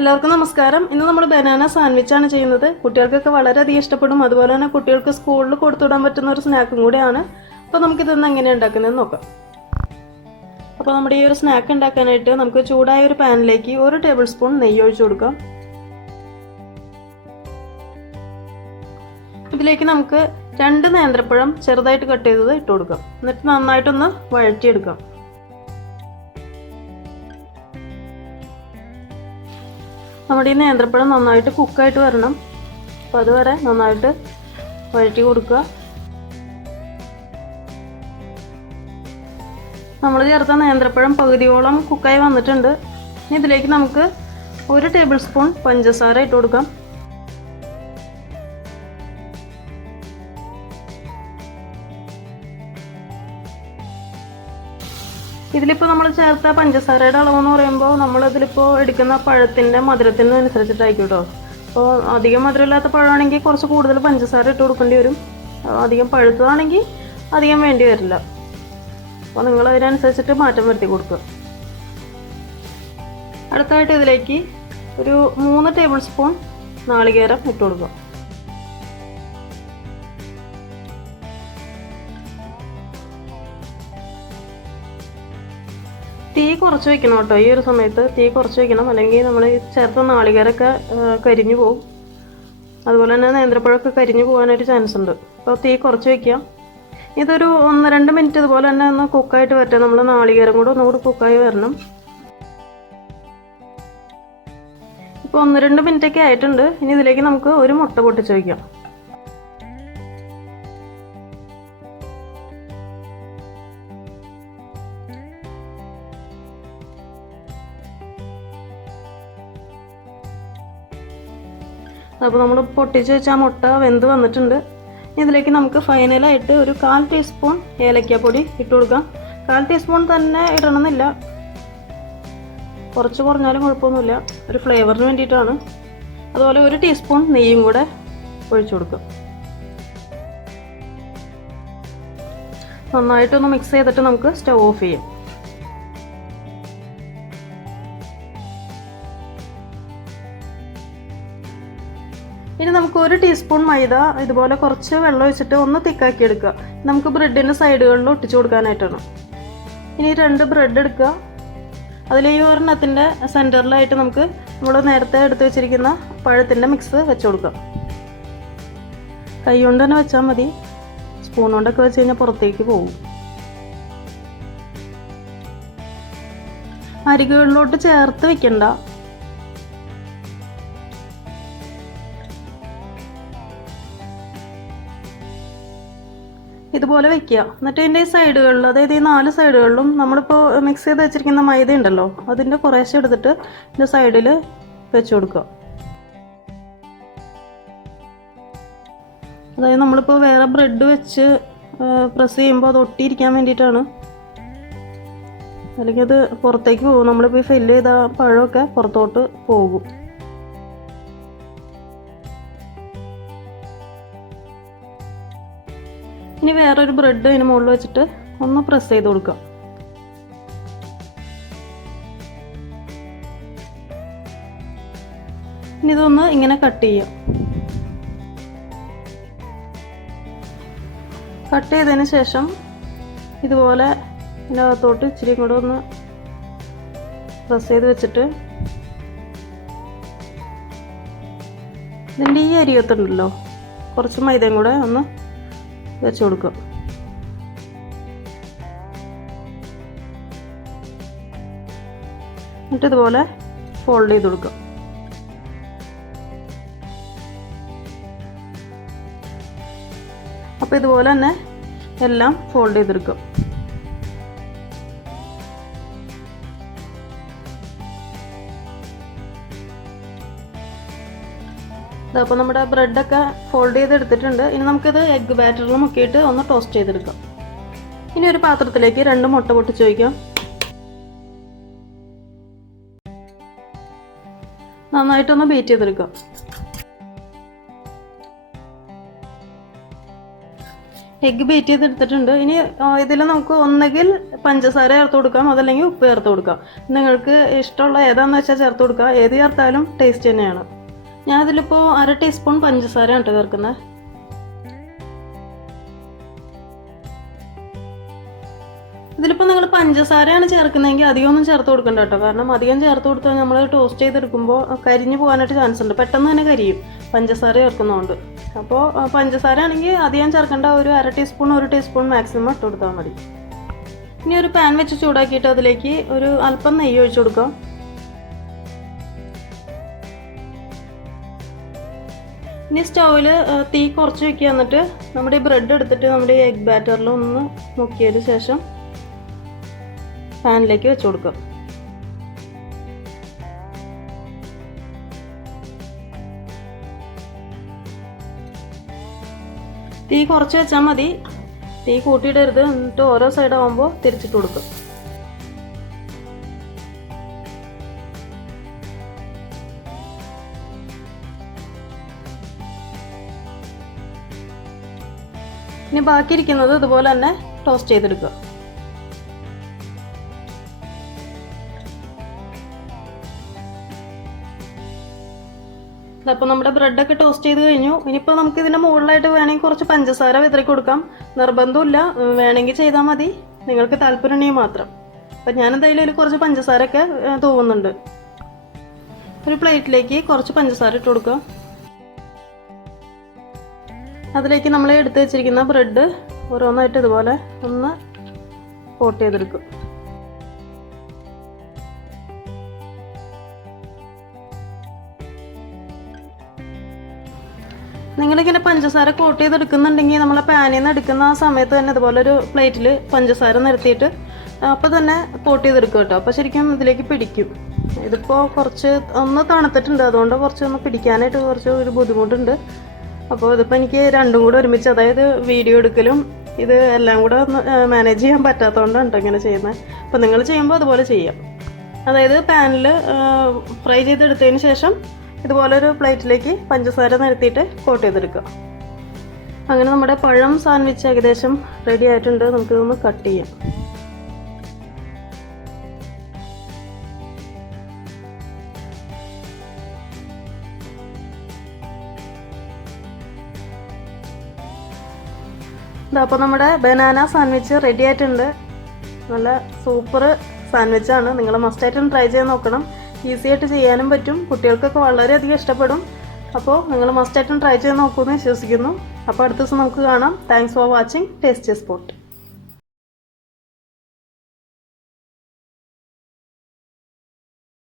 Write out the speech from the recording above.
എല്ലാവർക്കും നമസ്കാരം. ഇന്ന് നമ്മൾ ബനാന സാൻഡ്വിച്ചാണ് ചെയ്യുന്നത്. കുട്ടികൾക്കൊക്കെ വളരെയധികം ഇഷ്ടപ്പെടും. അതുപോലെ തന്നെ കുട്ടികൾക്ക് സ്കൂളിൽ കൊടുത്തുവിടാൻ പറ്റുന്ന ഒരു സ്നാക്കും കൂടിയാണ്. അപ്പോൾ നമുക്കിതൊന്ന് എങ്ങനെയാണ് ഉണ്ടാക്കുന്നതെന്ന് നോക്കാം. അപ്പോൾ നമ്മുടെ ഈ ഒരു സ്നാക്ക് ഉണ്ടാക്കാനായിട്ട് നമുക്ക് ചൂടായ ഒരു പാനിലേക്ക് 1 ടേബിൾ സ്പൂൺ നെയ്യ് ഒഴിച്ചു കൊടുക്കാം. ഇതിലേക്ക് നമുക്ക് 2 നേന്ത്രപ്പഴം ചെറുതായിട്ട് കട്ട് ചെയ്തത് ഇട്ട് കൊടുക്കാം. എന്നിട്ട് നന്നായിട്ടൊന്ന് വഴറ്റിയെടുക്കാം. നമ്മുടെ ഈ നേന്ത്രപ്പഴം നന്നായിട്ട് കുക്കായിട്ട് വരണം. അപ്പോൾ അതുവരെ നന്നായിട്ട് വഴറ്റി കൊടുക്കുക. നമ്മൾ ചേർത്ത നേന്ത്രപ്പഴം പകുതിയോളം കുക്കായി വന്നിട്ടുണ്ട്. ഇനി ഇതിലേക്ക് നമുക്ക് 1 ടേബിൾ സ്പൂൺ പഞ്ചസാര ഇട്ട് കൊടുക്കാം. ഇതിലിപ്പോൾ നമ്മൾ ചേർത്ത പഞ്ചസാരയുടെ അളവെന്ന് പറയുമ്പോൾ നമ്മളിതിലിപ്പോൾ എടുക്കുന്ന പഴത്തിൻ്റെ മധുരത്തിനനുസരിച്ചിട്ടായിരിക്കും കേട്ടോ. അപ്പോൾ അധികം മധുരമില്ലാത്ത പഴമാണെങ്കിൽ കുറച്ച് കൂടുതൽ പഞ്ചസാര ഇട്ട് കൊടുക്കേണ്ടി വരും. അധികം പഴുത്തതാണെങ്കിൽ അധികം വേണ്ടി വരില്ല. അപ്പോൾ നിങ്ങൾ അതിനനുസരിച്ചിട്ട് മാറ്റം വരുത്തി കൊടുക്കുക. അടുത്തായിട്ട് ഇതിലേക്ക് ഒരു 3 ടേബിൾ സ്പൂൺ നാളികേരം ഇട്ട് കൊടുക്കുക. തീ കുറച്ച് വയ്ക്കണം കേട്ടോ. ഈ ഒരു സമയത്ത് തീ കുറച്ച് വയ്ക്കണം, അല്ലെങ്കിൽ നമ്മൾ ചേർത്ത നാളികേരമൊക്കെ കരിഞ്ഞു പോകും. അതുപോലെ തന്നെ നേന്ത്രപ്പഴമൊക്കെ കരിഞ്ഞു പോകാനായിട്ട് ചാൻസ് ഉണ്ട്. അപ്പോൾ തീ കുറച്ച് വയ്ക്കുക. ഇതൊരു 1-2 മിനിറ്റ് ഇതുപോലെ തന്നെ ഒന്ന് കുക്കായിട്ട് വരട്ടെ. നമ്മൾ നാളികേരം കൂടെ ഒന്നുകൂടി കുക്കായി വരണം. ഇപ്പോൾ 1-2 മിനിറ്റൊക്കെ ആയിട്ടുണ്ട്. ഇനി ഇതിലേക്ക് നമുക്ക് ഒരു മുട്ട പൊട്ടിച്ച് വയ്ക്കാം. അപ്പോൾ നമ്മൾ പൊട്ടിച്ച് വെച്ച ആ മുട്ട വെന്ത് വന്നിട്ടുണ്ട്. ഇതിലേക്ക് നമുക്ക് ഫൈനലായിട്ട് ഒരു 1/4 ടീസ്പൂൺ ഏലക്കാപ്പൊടി ഇട്ട് കൊടുക്കാം. 1/4 ടീസ്പൂൺ തന്നെ ഇടണമെന്നില്ല, കുറച്ച് കുറഞ്ഞാലും കുഴപ്പമൊന്നുമില്ല. ഒരു ഫ്ലേവറിന് വേണ്ടിയിട്ടാണ്. അതുപോലെ 1 ടീസ്പൂൺ നെയ്യും കൂടെ ഒഴിച്ചു കൊടുക്കാം. നന്നായിട്ടൊന്ന് മിക്സ് ചെയ്തിട്ട് നമുക്ക് സ്റ്റൗ ഓഫ് ചെയ്യാം. ഇനി നമുക്ക് 1 ടീസ്പൂൺ മൈദ ഇതുപോലെ കുറച്ച് വെള്ളം ഒഴിച്ചിട്ട് ഒന്ന് തിക്കാക്കി എടുക്കുക. നമുക്ക് ബ്രെഡിൻ്റെ സൈഡുകളിൽ ഒട്ടിച്ചു കൊടുക്കാനായിട്ടാണ്. ഇനി 2 ബ്രെഡ് എടുക്കുക. അതിൽ ഈ ഒരെണ്ണത്തിൻ്റെ സെൻറ്ററിലായിട്ട് നമുക്ക് നമ്മൾ നേരത്തെ എടുത്ത് വെച്ചിരിക്കുന്ന പഴത്തിൻ്റെ മിക്സ് വെച്ച് കൊടുക്കാം. കൈ കൊണ്ട് തന്നെ വെച്ചാൽ മതി. സ്പൂൺ കൊണ്ടൊക്കെ വെച്ച് കഴിഞ്ഞാൽ പുറത്തേക്ക് പോകും. അരികുകളിലോട്ട് ചേർത്ത് വെക്കണ്ട. ഇതുപോലെ വെക്കുക. എന്നിട്ട് ഇതിൻ്റെ ഈ സൈഡുകളിൽ, അതായത് ഈ 4 സൈഡുകളിലും നമ്മളിപ്പോൾ മിക്സ് ചെയ്ത് വെച്ചിരിക്കുന്ന മൈദ ഉണ്ടല്ലോ, അതിൻ്റെ കുറേശ്ശെ എടുത്തിട്ട് ഇതിൻ്റെ സൈഡിൽ വെച്ച് കൊടുക്കുക. അതായത് നമ്മളിപ്പോൾ വേറെ ബ്രെഡ് വെച്ച് പ്രസ് ചെയ്യുമ്പോൾ അത് ഒട്ടിയിരിക്കാൻ വേണ്ടിയിട്ടാണ്. അല്ലെങ്കിൽ അത് പുറത്തേക്ക് പോകും. നമ്മളിപ്പോൾ ഫില്ല് ചെയ്ത പഴമൊക്കെ പുറത്തോട്ട് പോകും. ഇനി വേറൊരു ബ്രെഡ് ഇതിന് മുകളിൽ വെച്ചിട്ട് ഒന്ന് പ്രസ് ചെയ്ത് കൊടുക്കാം. ഇനി ഇതൊന്ന് ഇങ്ങനെ കട്ട് ചെയ്യാം. കട്ട് ചെയ്തതിന് ശേഷം ഇതുപോലെ ഇതിൻ്റെ അകത്തോട്ട് ഇച്ചിരി കൂടെ ഒന്ന് പ്രസ് ചെയ്ത് വെച്ചിട്ട് ഇതിൻ്റെ ഈ അരിയത്തുണ്ടല്ലോ, കുറച്ച് മൈദയും കൂടെ ഒന്ന് വെച്ച് കൊടുക്കുക. എന്നിട്ട് ഇതുപോലെ ഫോൾഡ് ചെയ്ത് കൊടുക്കുക. അപ്പോൾ ഇതുപോലെ തന്നെ എല്ലാം ഫോൾഡ് ചെയ്തെടുക്കുക. അപ്പോൾ നമ്മുടെ ബ്രെഡൊക്കെ ഫോൾഡ് ചെയ്തെടുത്തിട്ടുണ്ട്. ഇനി നമുക്കിത് എഗ്ഗ് ബാറ്ററിൽ മുക്കിയിട്ട് ഒന്ന് ടോസ്റ്റ് ചെയ്തെടുക്കാം. ഇനി ഒരു പാത്രത്തിലേക്ക് 2 മുട്ട പൊട്ടിച്ച് വയ്ക്കാം. നന്നായിട്ടൊന്ന് ബീറ്റ് ചെയ്തെടുക്കാം. എഗ്ഗ് ബീറ്റ് ചെയ്തെടുത്തിട്ടുണ്ട്. ഇനി ഇതിൽ നമുക്ക് ഒന്നുകിൽ പഞ്ചസാര ചേർത്ത് കൊടുക്കാം, അതല്ലെങ്കിൽ ഉപ്പ് ചേർത്ത് കൊടുക്കാം. നിങ്ങൾക്ക് ഇഷ്ടമുള്ള ഏതാണെന്ന് വെച്ചാൽ ചേർത്ത് കൊടുക്കുക. ഏത് ചേർത്താലും ടേസ്റ്റ് തന്നെയാണ്. ഞാൻ ഇതിലിപ്പോൾ 1/2 ടീസ്പൂൺ പഞ്ചസാരയാണ് കേട്ടോ ചേർക്കുന്നത്. ഇതിലിപ്പോൾ നിങ്ങൾ പഞ്ചസാരയാണ് ചേർക്കുന്നതെങ്കിൽ അധികമൊന്നും ചേർത്ത് കൊടുക്കണ്ട കേട്ടോ. കാരണം അധികം ചേർത്ത് കൊടുത്താൽ നമ്മൾ ടോസ്റ്റ് ചെയ്തെടുക്കുമ്പോൾ കരിഞ്ഞു പോകാനായിട്ട് ചാൻസ് ഉണ്ട്. പെട്ടെന്ന് തന്നെ കരിയും പഞ്ചസാര ചേർക്കുന്നതുകൊണ്ട്. അപ്പോൾ പഞ്ചസാര ആണെങ്കിൽ അധികം ചേർക്കേണ്ട, ഒരു 1/2 ടീസ്പൂൺ 1 ടീസ്പൂൺ മാക്സിമം ഇട്ട് കൊടുത്താൽ മതി. ഇനി ഒരു പാൻ വെച്ച് ചൂടാക്കിയിട്ട് അതിലേക്ക് ഒരു അല്പം നെയ്യ് ഒഴിച്ചു കൊടുക്കാം. ഇനി സ്റ്റൗവിൽ തീ കുറച്ച് വയ്ക്കുക. എന്നിട്ട് നമ്മുടെ ഈ ബ്രെഡ് എടുത്തിട്ട് നമ്മുടെ ഈ എഗ് ബാറ്ററിൽ ഒന്ന് മുക്കിയതിന് ശേഷം പാനിലേക്ക് വെച്ച് കൊടുക്കുക. തീ കുറച്ച് വെച്ചാൽ മതി, തീ കൂട്ടിയിടരുത്. എന്നിട്ട് ഓരോ സൈഡ് ആകുമ്പോൾ തിരിച്ചിട്ട് കൊടുക്കും. ഇനി ബാക്കിയിരിക്കുന്നത് ഇതുപോലെ തന്നെ ടോസ്റ്റ് ചെയ്തെടുക്കുക. അപ്പോൾ നമ്മുടെ ബ്രെഡൊക്കെ ടോസ്റ്റ് ചെയ്ത് കഴിഞ്ഞു. ഇനിയിപ്പോൾ നമുക്ക് ഇതിൻ്റെ മുകളിലായിട്ട് വേണമെങ്കിൽ കുറച്ച് പഞ്ചസാര വിതറി കൊടുക്കാം. നിർബന്ധമില്ല, വേണമെങ്കിൽ ചെയ്താൽ മതി, നിങ്ങൾക്ക് താല്പര്യമുണ്ടെങ്കിൽ മാത്രം. അപ്പം ഞാനെന്തായാലും അതിൽ കുറച്ച് പഞ്ചസാരയൊക്കെ തൂവുന്നുണ്ട്. ഒരു പ്ലേറ്റിലേക്ക് കുറച്ച് പഞ്ചസാര ഇട്ട് കൊടുക്കുക. അതിലേക്ക് നമ്മൾ എടുത്ത് വെച്ചിരിക്കുന്ന ബ്രെഡ് ഓരോന്നായിട്ട് ഇതുപോലെ ഒന്ന് കോട്ട് ചെയ്തെടുക്കും. നിങ്ങളിങ്ങനെ പഞ്ചസാര കോട്ട് ചെയ്തെടുക്കുന്നുണ്ടെങ്കിൽ നമ്മളെ പാനിൽ നിന്ന് എടുക്കുന്ന ആ സമയത്ത് തന്നെ ഇതുപോലെ ഒരു പ്ലേറ്റിൽ പഞ്ചസാര നിരത്തിയിട്ട് അപ്പോൾ തന്നെ കോട്ട് ചെയ്തെടുക്കും കേട്ടോ. അപ്പോൾ ശരിക്കും ഇതിലേക്ക് പിടിക്കും. ഇതിപ്പോൾ കുറച്ച് ഒന്ന് തണുത്തിട്ടുണ്ട്, അതുകൊണ്ട് കുറച്ചൊന്ന് പിടിക്കാനായിട്ട് കുറച്ച് ഒരു ബുദ്ധിമുട്ടുണ്ട്. അപ്പോൾ ഇതിപ്പോൾ എനിക്ക് രണ്ടും കൂടെ ഒരുമിച്ച്, അതായത് വീഡിയോ എടുക്കലും ഇത് എല്ലാം കൂടെ മാനേജ് ചെയ്യാൻ പറ്റാത്തതുകൊണ്ടാണ് ഇങ്ങനെ ചെയ്യുന്നത്. അപ്പോൾ നിങ്ങൾ ചെയ്യുമ്പോൾ അതുപോലെ ചെയ്യാം. അതായത് പാനിൽ ഫ്രൈ ചെയ്തെടുത്തതിന് ശേഷം ഇതുപോലെ ഒരു പ്ലേറ്റിലേക്ക് പഞ്ചസാര നിരത്തിയിട്ട് കോട്ട് ചെയ്തെടുക്കുക. അങ്ങനെ നമ്മുടെ പഴം സാൻഡ്വിച്ച് ഏകദേശം റെഡി ആയിട്ടുണ്ട്. നമുക്കിതൊന്ന് കട്ട് ചെയ്യാം. അപ്പോൾ നമ്മുടെ ബനാന സാൻഡ്വിച്ച് റെഡി ആയിട്ടുണ്ട്. നല്ല സൂപ്പർ സാൻഡ്വിച്ചാണ്. നിങ്ങൾ മസ്റ്റായിട്ടും ട്രൈ ചെയ്ത് നോക്കണം. ഈസി ആയിട്ട് ചെയ്യാനും പറ്റും, കുട്ടികൾക്കൊക്കെ വളരെയധികം ഇഷ്ടപ്പെടും. അപ്പോൾ നിങ്ങൾ മസ്റ്റായിട്ടും ട്രൈ ചെയ്ത് നോക്കുമെന്ന് വിശ്വസിക്കുന്നു. അപ്പോൾ അടുത്ത ദിവസം നമുക്ക് കാണാം. Thanks for watching tasty spot.